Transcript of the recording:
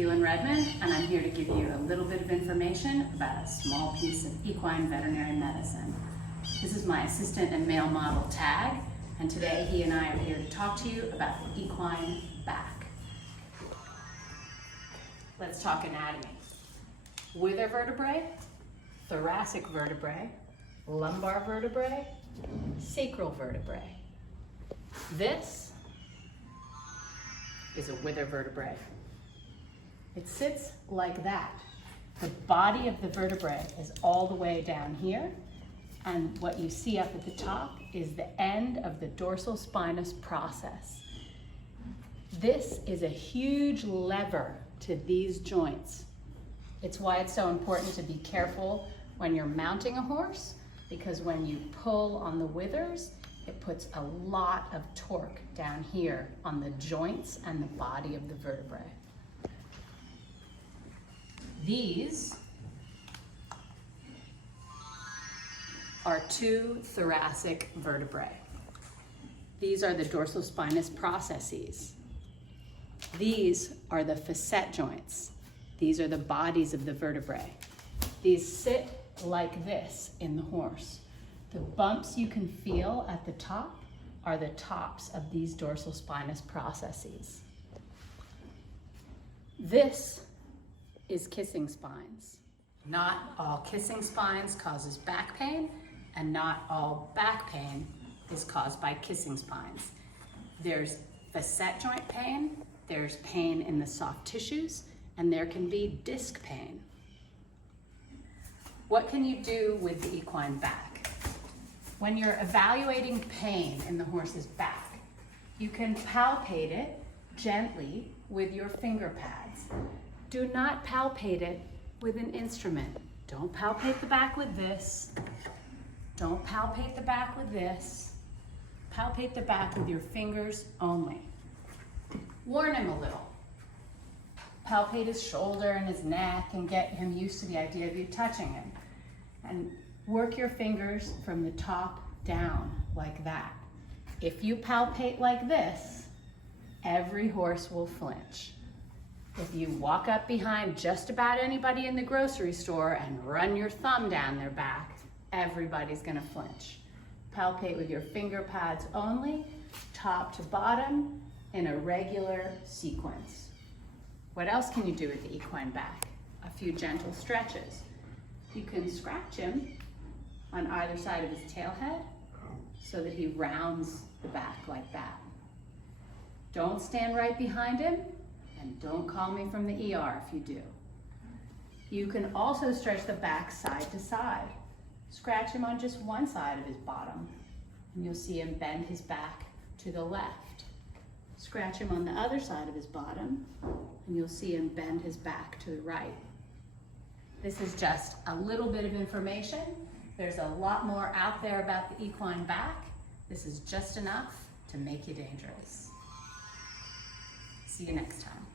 Keelin Redmond, and I'm here to give you a little bit of information about a small piece of equine veterinary medicine. This is my assistant and male model, Tag, and today he and I are here to talk to you about the equine back. Let's talk anatomy. Wither vertebrae, thoracic vertebrae, lumbar vertebrae, sacral vertebrae. This is a wither vertebrae. It sits like that. The body of the vertebrae is all the way down here, and what you see up at the top is the end of the dorsal spinous process. This is a huge lever to these joints. It's why it's so important to be careful when you're mounting a horse, because when you pull on the withers, it puts a lot of torque down here on the joints and the body of the vertebrae. These are two thoracic vertebrae. These are the dorsal spinous processes. These are the facet joints. These are the bodies of the vertebrae. These sit like this in the horse. The bumps you can feel at the top are the tops of these dorsal spinous processes. This is kissing spines. Not all kissing spines causes back pain, and not all back pain is caused by kissing spines. There's facet joint pain, there's pain in the soft tissues, and there can be disc pain. What can you do with the equine back? When you're evaluating pain in the horse's back, you can palpate it gently with your finger pads. Do not palpate it with an instrument. Don't palpate the back with this. Don't palpate the back with this. Palpate the back with your fingers only. Warn him a little. Palpate his shoulder and his neck and get him used to the idea of you touching him. And work your fingers from the top down like that. If you palpate like this, every horse will flinch. If you walk up behind just about anybody in the grocery store and run your thumb down their back, everybody's gonna flinch. Palpate with your finger pads only, top to bottom, in a regular sequence. What else can you do with the equine back? A few gentle stretches. You can scratch him on either side of his tail head so that he rounds the back like that. Don't stand right behind him, and don't call me from the ER if you do. You can also stretch the back side to side. Scratch him on just one side of his bottom, and you'll see him bend his back to the left. Scratch him on the other side of his bottom, and you'll see him bend his back to the right. This is just a little bit of information. There's a lot more out there about the equine back. This is just enough to make you dangerous. See you next time.